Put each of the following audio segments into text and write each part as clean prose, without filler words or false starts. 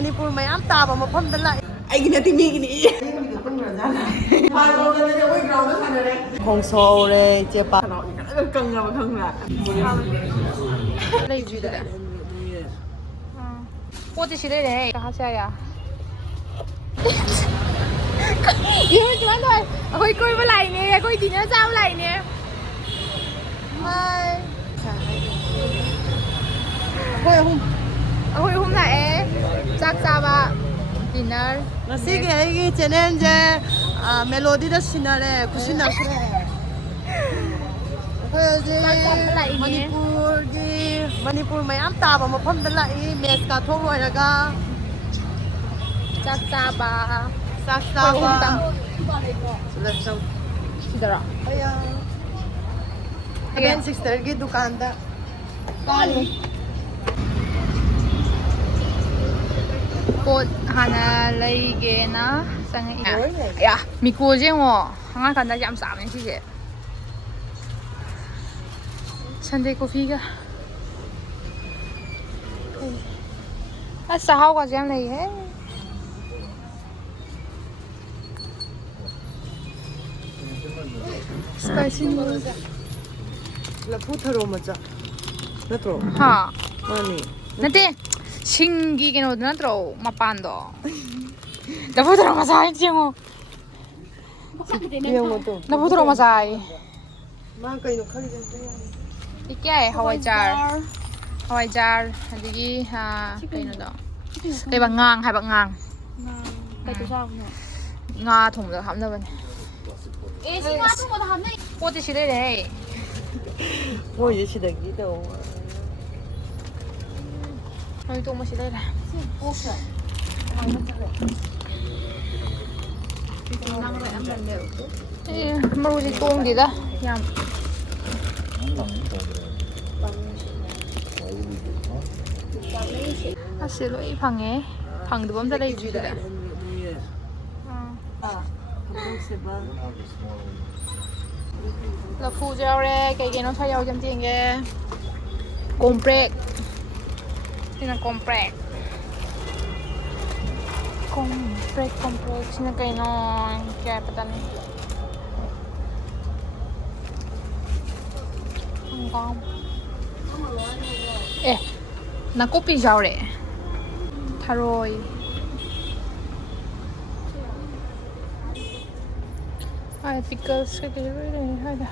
ꯃꯅꯤꯄꯨꯔ ꯃꯌꯥꯝ ꯇꯥꯕ ꯃꯐꯝꯗ ꯂꯥꯛꯑꯦ ꯑꯩꯒꯤ ꯅꯠꯇꯦ ꯃꯤꯒꯤꯅꯤ ꯈꯣꯡꯁꯣꯔꯦ ꯆꯦꯄꯥ ꯀꯪꯉꯕ ꯈꯪꯕ꯭ꯔꯥ ꯂꯩꯇ꯭ꯔꯤꯗ ꯄꯣꯠꯇꯤ ꯁꯤ ꯂꯩꯔꯦ ꯀꯥꯁꯦ ꯌꯥ ꯌꯦꯡꯉꯨ ꯁꯨꯃꯥꯏꯅ ꯇꯧꯋꯦ ꯑꯩꯈꯣꯏ ꯀꯣꯏꯕ ꯂꯥꯛꯏꯅꯦ ꯑꯩꯈꯣꯏ ꯗꯤꯅꯔ ꯆꯥꯕ ꯂꯥꯛꯏꯅꯦ ꯑꯩꯈꯣꯏ ꯑꯍꯨꯝ ꯂꯥꯛꯑꯦ ꯆꯥꯛ ꯆꯥꯕ ꯗꯤꯅꯔ ꯉꯁꯤꯒꯤ ꯑꯩꯒꯤ ꯆꯦꯅꯦꯜꯁꯦ ꯃꯦꯂꯣꯗꯤꯗ ꯁꯤꯟꯅꯔꯦ ꯈꯨꯁꯤꯟꯅꯈ꯭ꯔꯦ ꯑꯩꯈꯣꯏ ꯍꯧꯖꯤꯛ ꯃꯅꯤꯄꯨꯔ ꯃꯌꯥꯝ ꯇꯥꯕ ꯃꯐꯝꯗ ꯂꯥꯛꯏ ꯃꯦꯠꯁ ꯀꯥꯊꯣꯛ ꯂꯣꯏꯔꯒ ꯆꯥꯛ ꯆꯥꯕ ꯆꯥꯛ ꯆꯥꯕ ꯁꯤꯗꯔꯣ ꯁꯚꯦꯟ ꯁꯤꯛꯁꯇꯔꯒꯤ ꯗꯨꯀꯥꯟꯗ ꯀꯥꯔꯤ ꯄꯣꯠ ꯍꯥꯟꯅ ꯂꯩꯒꯦꯅ ꯆꯪꯉꯛꯑꯦ ꯌꯥ ꯃꯤꯀꯣꯁꯦ ꯌꯦꯡꯉꯣ ꯍꯪꯉꯀꯥꯟꯗ ꯌꯥꯝ ꯆꯥꯕꯅꯦ ꯁꯤꯁꯦ ꯁꯟꯗꯦ ꯀꯣꯐꯤꯒ ꯑꯁ ꯆꯥꯍꯥꯎꯒꯁꯨ ꯌꯥꯝ ꯂꯩꯍꯦ ꯁ꯭ꯄꯥꯏꯁꯤ ꯅꯨꯗꯜꯁ ꯂꯐꯨ ꯊꯔꯣ ꯃꯆꯥ ꯅꯠꯇ꯭ꯔꯣ ꯍꯥ ꯃꯥꯅꯤ ꯅꯠꯇꯦ ꯁꯤꯡꯒꯤ ꯀꯩꯅꯣꯗꯣ ꯅꯠꯇ꯭ꯔꯣ ꯃꯄꯥꯟꯗꯣ ꯂꯐꯨ ꯊꯔꯣ ꯃꯆꯥ ꯍꯥꯏꯁꯤ ꯌꯦꯡꯉꯣ ꯂꯐꯨ ꯊꯔꯣ ꯃꯆꯥ ꯍꯥꯏꯌꯦ ꯃꯥ ꯀꯩꯅꯣ ꯈꯜꯂꯤꯁꯦ ꯏꯀꯥꯏ ꯍꯋꯥꯏꯖꯥꯔ ꯑꯗꯒꯤ ꯀꯩꯅꯣꯗꯣ ꯀꯩꯕ ꯉꯥꯡ ꯍꯥꯏꯕ ꯉꯥꯡ ꯉꯥ ꯊꯣꯡꯕꯗ ꯍꯥꯞꯅꯕꯅꯦ ꯁꯤ ꯉꯥ ꯊꯣꯡꯕꯗ ꯍꯥꯞꯅꯩ ꯄꯣꯠꯇꯤ ꯁꯤ ꯂꯩꯔꯦ ꯃꯣꯏꯁꯦ ꯁꯤꯗꯒꯤ ꯇꯧꯕ ꯃꯣꯏ ꯇꯣꯡꯕꯁꯤ ꯂꯩꯔꯦ ꯃꯔꯨꯁꯤ ꯇꯣꯡꯗꯦꯗ ꯌꯥꯝ ꯑꯁꯤ ꯂꯣꯏ ꯐꯪꯉꯦ ꯐꯪꯗꯕ ꯑꯝꯇ ꯂꯩꯇ꯭ꯔꯤ ꯁꯤꯗ ꯂꯐꯨꯁꯨ ꯌꯥꯎꯔꯦ ꯀꯩꯀꯩꯅꯣ ꯈꯔ ꯌꯥꯎꯒꯦ ꯑꯝꯇ ꯌꯦꯡꯒꯦ ꯀꯣꯝꯄ꯭ꯔꯦꯛ ꯁꯤꯅ ꯀꯣꯝꯄ꯭ꯔꯦꯛ ꯁꯤꯅ ꯀꯩꯅꯣ ꯀꯌꯥ ꯄꯇꯥꯅꯤ ꯍꯪꯒꯥꯝ ꯅꯥꯀꯨꯞꯄꯤꯁꯨ ꯌꯥꯎꯔꯦ ꯊꯔꯣꯏ ꯄꯤꯀꯜꯁ ꯀꯩꯀꯩ ꯂꯣꯏ ꯂꯩꯔꯦ ꯁ꯭ꯋꯥꯏꯗ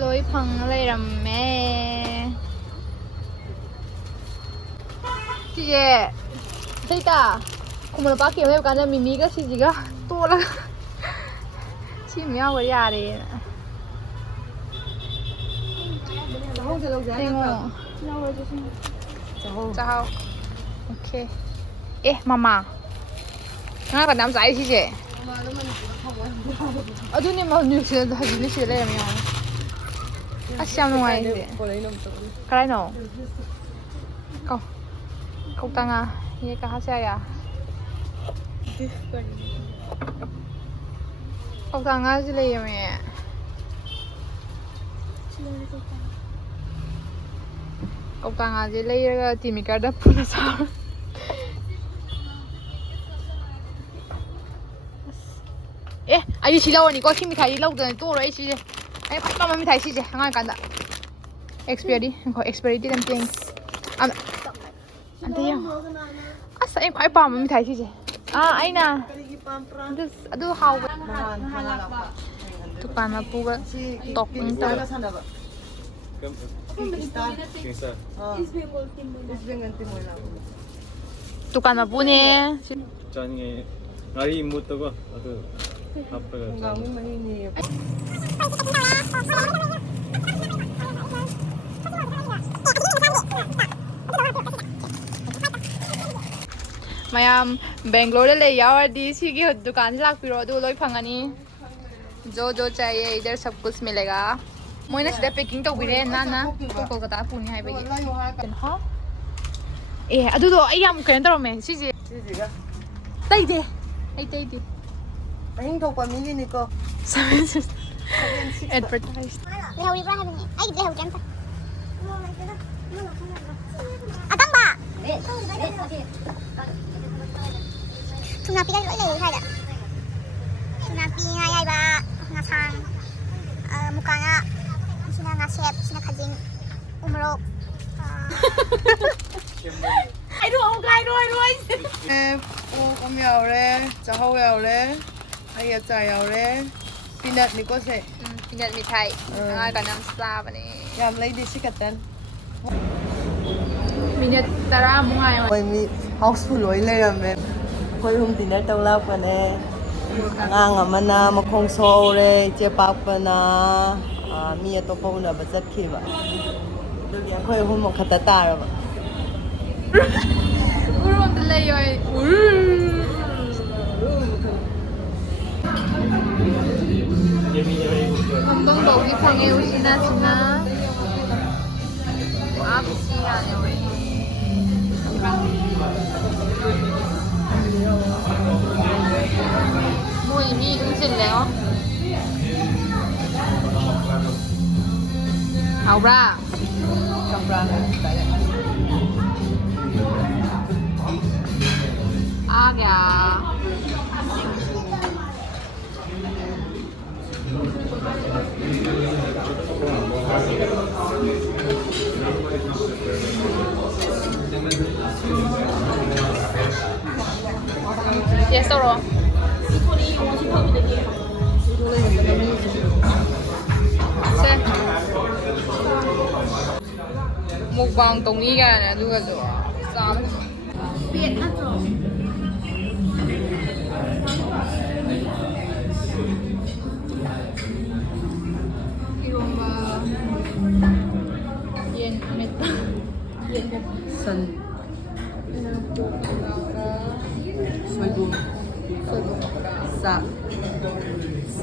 ꯂꯣꯏ ꯐꯪꯉ ꯂꯩꯔꯝꯃꯦ ꯁꯤꯁꯦ ꯑꯇꯩꯇ ꯈꯨꯃꯟ ꯂꯝꯄꯥꯛꯀꯤ ꯑꯃ ꯂꯩꯕ ꯀꯥꯟꯗ ꯃꯤꯃꯤꯒ ꯁꯤꯁꯤꯒ ꯇꯣꯠꯂꯒ ꯁꯤ ꯑꯃ ꯌꯥꯎꯈ꯭ꯔ ꯌꯥꯔꯦꯅ ꯆꯥꯍꯥꯎ ꯑꯣꯀꯦ ꯃꯃꯥ ꯉꯉꯥꯡ ꯀꯥꯟꯗ ꯌꯥꯝ ꯆꯥꯏ ꯁꯤꯁꯦ ꯑꯗꯨꯅꯦ ꯍꯧꯖꯤꯛꯅ ꯁꯤꯗ ꯂꯩꯔꯝꯃꯦ ꯌꯦꯡꯉꯣ ꯑꯁ ꯌꯥꯝ ꯅꯨꯡꯉꯥꯏꯔꯦ ꯀꯔꯥꯏꯅꯣ ꯀꯧꯇꯉꯥ ये कहाँ से आया कौतांगाꯁꯤ ꯂꯩꯔꯝꯃꯦ ꯀꯧꯇꯉꯥꯁꯦ ꯂꯩꯔꯒ ꯇꯤꯃꯤꯀꯔꯗ ꯄꯨꯔ ꯆꯥꯎ ꯑꯩ ꯁꯤ ꯂꯧꯔꯅꯤꯀꯣ ꯁꯤ ꯃꯤꯊꯥꯏꯗꯤ ꯂꯧꯗꯅ ꯇꯣꯛꯔꯣꯏ ꯑꯩ ꯁꯤꯁꯦ ꯑꯩ ꯈ꯭ꯋꯥꯏ ꯄꯥꯝꯕ ꯃꯤꯊꯥꯏ ꯁꯤꯁꯦ ꯑꯉꯥꯡꯀꯥꯟꯗ ꯑꯦꯛꯁꯄꯤꯌꯔꯤ ꯑꯝꯇ ꯌꯦꯡꯒꯦ ꯑꯝꯇ ꯌꯦꯡꯉꯣ ꯑꯁ ꯑꯩ ꯈ꯭ꯋꯥꯏ ꯄꯥꯝꯕ ꯃꯤꯊꯥꯏ ꯁꯤꯁꯦ ꯑꯩꯅ ꯑꯗꯨ ꯍꯥꯎꯕ ꯗꯨꯀꯥꯟ ꯃꯄꯨꯒ ꯇꯣꯛꯄꯤꯡ ꯇꯧꯔ ꯗꯨꯀꯥꯟ ꯃꯄꯨꯅꯦ ꯆꯥꯅꯤꯡꯉꯦ ꯉꯥꯔꯤ ꯃꯨꯠꯇꯀꯣ ꯑꯗꯨ ꯍꯥꯞꯄꯒ ꯆꯥꯅꯤꯡꯉꯦ ꯃꯌꯥꯝ ꯕꯦꯡꯒ꯭ꯂꯣꯔꯗ ꯂꯩ ꯌꯥꯎꯔꯗꯤ ꯁꯤꯒꯤ ꯗꯨꯀꯥꯟꯁꯤ ꯂꯥꯛꯄꯤꯔꯣ ꯑꯗꯨ ꯂꯣꯏ ꯐꯪꯒꯅꯤ जो जो चाहिए इधर सब कुछ मिलेगा मोइना सिदा पैकिंग तौबिरे नाना कोलकाता पुनी हाइबगी ꯑꯗꯨꯗꯣ ꯑꯩ ꯌꯥꯝ ꯀꯩꯅꯣ ꯇꯧꯔꯝꯃꯦ ꯁꯤꯁꯦ ꯇꯩꯗꯦ ꯑꯩ ꯇꯩꯗꯦ Anh thuộc vào mini này cơ. 7 advertise. Leo đi ra bên này. Ai leo chém ta. À tăng bà. Tuna pi lỗi lầy hay đã. Tuna pi hay ba. Nga sang. Mukha nga. Sina nga chef, sina kajing. Umrok. Ai đuổi không gai đuổi. Ô con mèo đấy, cháu hâu mèo đấy. Ai ở trái mèo đấy. Peanut mình có thể. Peanut mithai. Nga ka nam slab ani. Yam lấy đi xí cắt tên. Minute tara mo nga Ôi mi houseful lối lên rồi mẹ. Khôi hôm dinner tao lao cái này. Ngang ở mana mà không sâu đấy, chế bạc cái na. Mi ở tổ phong là bắt rất khi vậy. Được vậy khôi hôm một khát ta rồi vậy. Urong delay oi. Hambang bogi phange usina sina. Aap sina ne oi. Moi mi usin le o. Hao ra. Cầm ra này, tại đây. A gà. Yes, rồi. Se. Mukbang 동의가 아니라 누가 좋아? 쌈. 이런가. 옌 맵다. 옌 맵다. Sân. Xôi bùm. Sạp.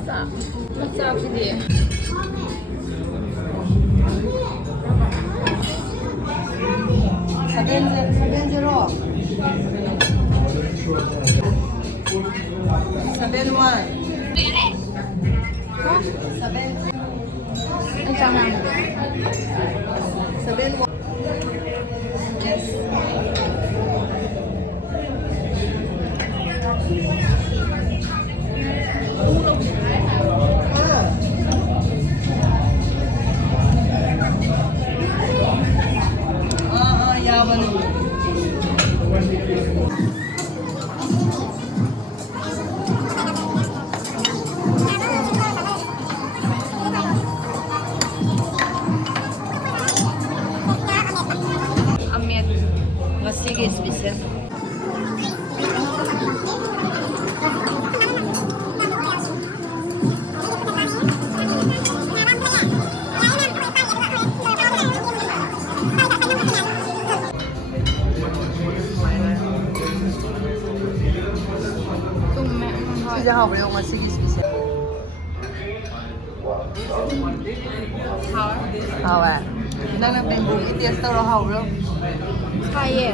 쌈. 쌈이지. Sabihin zero. Sabihin one. Sabihin. Ang sarap. Sabihin one. Yes. Yaman. Amet. Sige, special. Sige, hao yung sige, special. Hao à? Đang là bamboo, ít tiền tao là hao rồi. 사이에.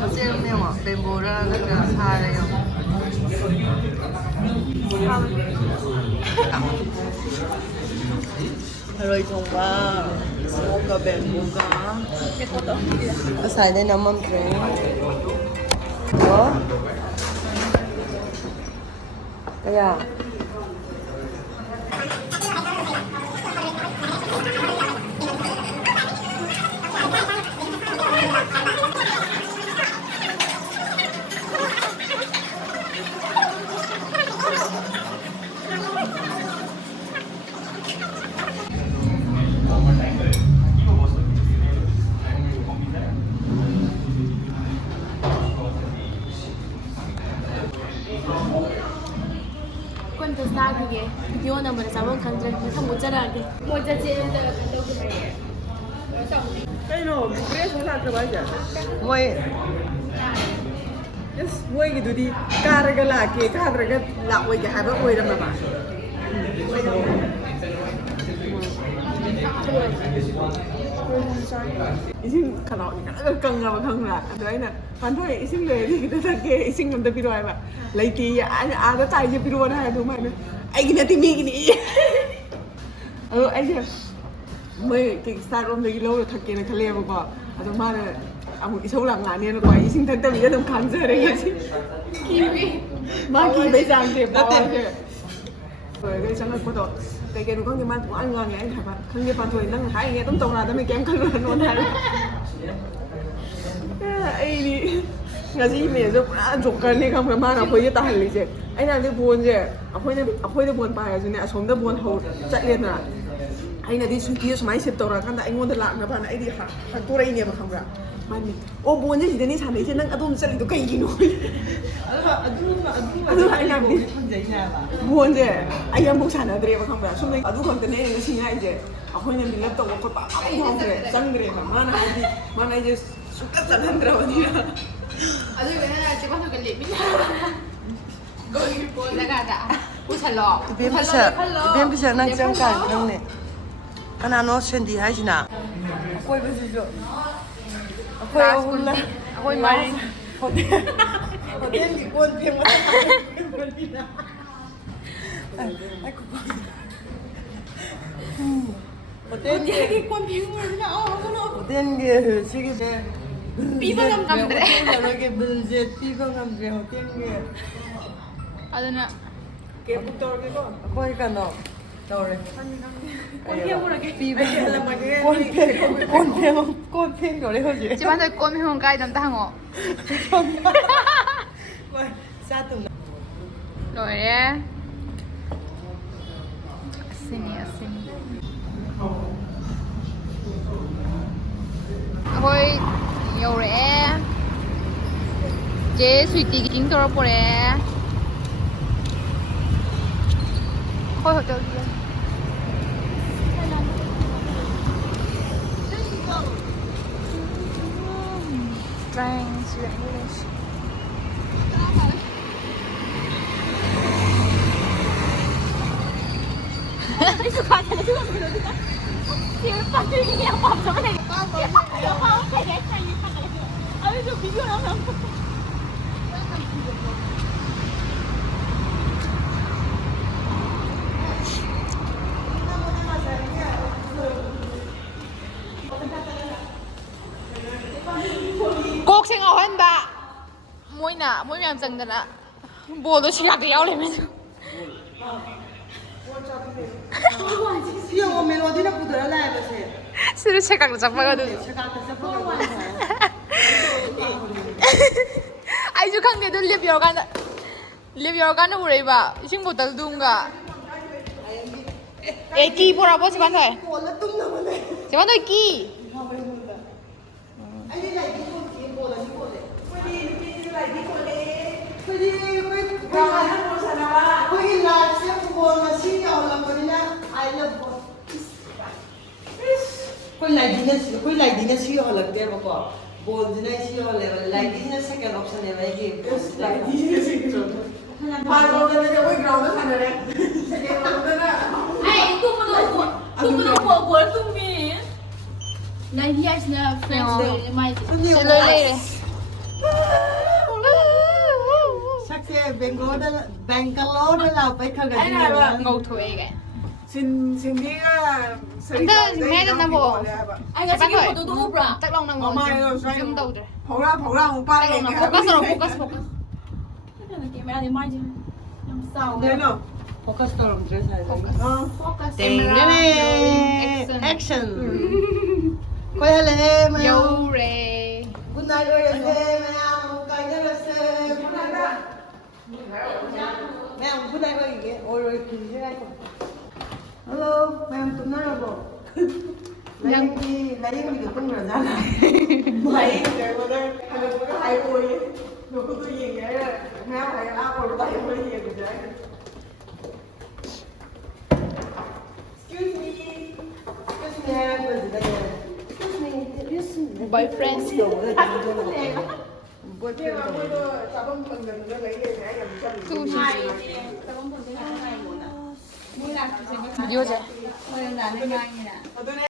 Kasi yung mga bamboo na nagkasara yung. Rồi trồng ba, số cả bamboo cả. Có xài đây nằm mâm trứng. Đó. Kaya. 콘 싸게 비디오 넘버를 잡은 간절 그래서 못 자라게 못 자지 Cái nào bữa chúng ta chơi gì? Ngồi. Yes, ngồi cái đôi đi, cà cái là cái cà cái là ngồi cái hai bữa ngồi đó mà. 이신 가나오니까 깡가봐 깡라 아이나 반토에 이신 레디 그다게 이신 건데 필요해봐 레이티 아다 타이제 필요하다 해도 말은 아이기나 티미기니 아이제 뭐 킥스타트롬ꯗꯒꯤ ꯂꯧꯔ ꯊꯛꯀꯦꯅ ꯈꯜꯂꯦꯕꯀꯣ ꯑꯗꯣ ꯃꯥꯅ ꯑꯃꯨꯛ ꯏꯁꯧ ꯂꯥꯡ ꯂꯥꯛꯅꯦꯅꯀꯣ ꯏꯁꯤꯡ ꯊꯛꯇꯕꯤꯗ ꯑꯗꯨꯝ ꯈꯥꯡꯖꯔꯦ ꯉꯁꯤ ꯃꯥ ꯀꯤꯕꯩ ꯆꯥꯡꯁꯦ ꯄꯥꯎꯁꯦ ꯂꯣꯏꯔꯒ ꯆꯪꯉꯛꯄꯗꯣ ꯀꯩ ꯀꯩꯅꯣ ꯈꯪꯗꯦ ꯃꯥ ꯄꯨꯡꯉꯥꯡ ꯉꯥꯡꯉꯦ ꯑꯩꯅ ꯍꯥꯏꯕ ꯈꯪꯗꯦ ꯄꯥꯟꯊꯣꯏ ꯅꯪ ꯍꯥꯏꯔꯤꯉꯩ ꯑꯗꯨꯝ ꯇꯧꯔꯛꯑꯗꯕꯅꯤ ꯀꯩꯝ ꯈꯜꯂꯨꯔꯅꯣꯅ ꯍꯥꯏꯔꯦ ꯑꯩꯗꯤ ꯉꯁꯤ ꯃꯦꯠꯁꯦ ꯄꯨꯔꯥ ꯖꯣꯀꯔꯅꯦ ꯈꯪꯕ꯭ꯔꯥ ꯃꯥꯅ ꯑꯩꯈꯣꯏꯁꯦ ꯇꯥꯍꯜꯂꯤꯁꯦ ꯑꯩꯅ ꯍꯥꯏꯕꯗꯤ ꯕꯣꯜꯁꯦ ꯑꯩꯈꯣꯏꯗ ꯕꯣꯜ ꯄꯥꯏꯔꯁꯨꯅꯦ ꯑꯁꯣꯝꯗ ꯕꯣꯜ ꯆꯠꯂꯦꯗꯅ ꯑꯩꯅꯗꯤ ꯁꯨꯇꯤꯗ ꯁꯨꯃꯥꯏꯅ ꯁꯦꯞ ꯇꯧꯔꯛꯑꯀꯥꯟꯗ ꯑꯩꯉꯣꯟꯗ ꯂꯥꯛꯅꯕꯅ ꯑꯩꯗꯤ ꯍꯛꯇꯣꯔꯛꯏꯅꯦꯕ ꯈꯪꯕ꯭ꯔꯥ ꯃꯥꯅꯤ ꯑꯣ ꯕꯣꯜꯁꯦ ꯁꯤꯗꯅꯤ ꯁꯥꯟꯅꯩꯁꯦ ꯅꯪ ꯑꯗꯣꯝ ꯆꯠꯂꯤꯗꯣ ꯀꯩꯒꯤꯅꯣ ꯑꯗꯨ ꯑꯩꯅ ꯕꯣꯜꯁꯦ ꯑꯩ ꯑꯃꯐꯥꯎ ꯁꯥꯟꯅꯗ꯭ꯔꯦꯕ ꯈꯪꯕ꯭ꯔꯥ ꯁꯨꯝ ꯑꯗꯨ ꯈꯛꯇꯅꯦ ꯑꯩꯅ ꯉꯁꯤ ꯍꯥꯏꯁꯦ ꯑꯩꯈꯣꯏꯅ ꯕꯤꯜ ꯑꯞ ꯇꯧꯕ ꯈꯣꯠꯄ ꯑꯃ ꯌꯥꯎꯗ꯭ꯔꯦ ꯆꯪꯗ꯭ꯔꯦꯕ ꯃꯥꯅ ꯍꯥꯏꯗꯤ ꯃꯥꯅ ꯑꯩꯁꯦ ꯁꯨꯛꯇ ꯆꯠꯍꯟꯗ꯭ꯔꯕꯅꯤꯅ ꯑꯗꯨꯒ ꯆꯦꯕꯥꯟꯗꯨꯒ ꯂꯦꯞꯃꯤꯟꯅꯔꯒ ꯒꯣꯜꯒꯤ ꯕꯣꯜꯗꯒꯥꯗ ꯄꯨꯁꯜꯂꯣ 이벤 피셜 ꯅꯪ ꯆꯪꯀꯥꯟ ꯈꯪꯅꯦ ꯀꯅꯥꯅꯣ ꯁꯦꯟꯗꯤ ꯍꯥꯏꯁꯤꯅ ꯑꯀꯣꯏꯕꯁꯤꯁꯨ ꯑꯩꯈꯣꯏ ꯑꯍꯨꯝꯅ ꯑꯩꯈꯣꯏ ꯃꯔꯤ ꯍꯣꯇꯦꯜꯒꯤ ꯀꯣꯟ ꯐꯦꯡꯕ 호텔기 콘빙물이나 호텔기 시기대 삐방감 감드레 저렇게 물제 삐방감드레 호텔기 ಅದನ್ನ ꯀꯦꯞ ꯇꯧꯔꯒꯦꯀꯣ 거기가 너 너래 꼰팽 노래 하지 집안에 꼬미훈 가이던 당어 싸tum 노래 아시니 hồi nhiều rẻ chế suy tí kính tôi rồi rẻ hồi hộp đâu đi Strange English 꼭 생각한다. 뭐이나 뭐이 안 짠다나. 뭐도 시각이 야올래면서. 이거 멜로디나 부드러라 해보세 스루 체각도 잡아가도. 아이주 강대도 립 열가는 우리봐. 이싱보다 누군가. 애기 보라고 집안에. 집안에 끼. 거기 라이브에 보고는 신경 올라버리냐 I love both कोई लाइटिंग सी हो लगते हैं बको बोल दिन सी हो लेवल लाइटिंग सेकंड ऑप्शन है भाई कि लाइटिंग सी हो बार बार करने कोई ग्राउंड में खाना रे सेकंड ऑप्शन ना Ay, tumo no me. Na hias na friends mais. 슬로레. सक्से Bangalore ला पे खगन ngầu 신디가 근데 매는 나 뭐. Ay, kasi yung tutubo bra. 딱 lang nang 엄마예요 좀 더 우들. 보라 오빠 딱 lang 포커스로 포커스. May ano mais. Yung sao. 내너 focus तो हम ड्रेस है Focus. एक्शन कोई हले मैं 요레. गुड नाइट और से मैं काइजर से मैं गुड नाइट और ये और किसी का हेलो मैम तुम ना रहो लाइक भी तुम ना जाना भाई 저거를 하려고 하고 너도 얘기해 그냥 하야 아무도 다 이거 얘기해 Excuse me boyfriend. 수시. 요제.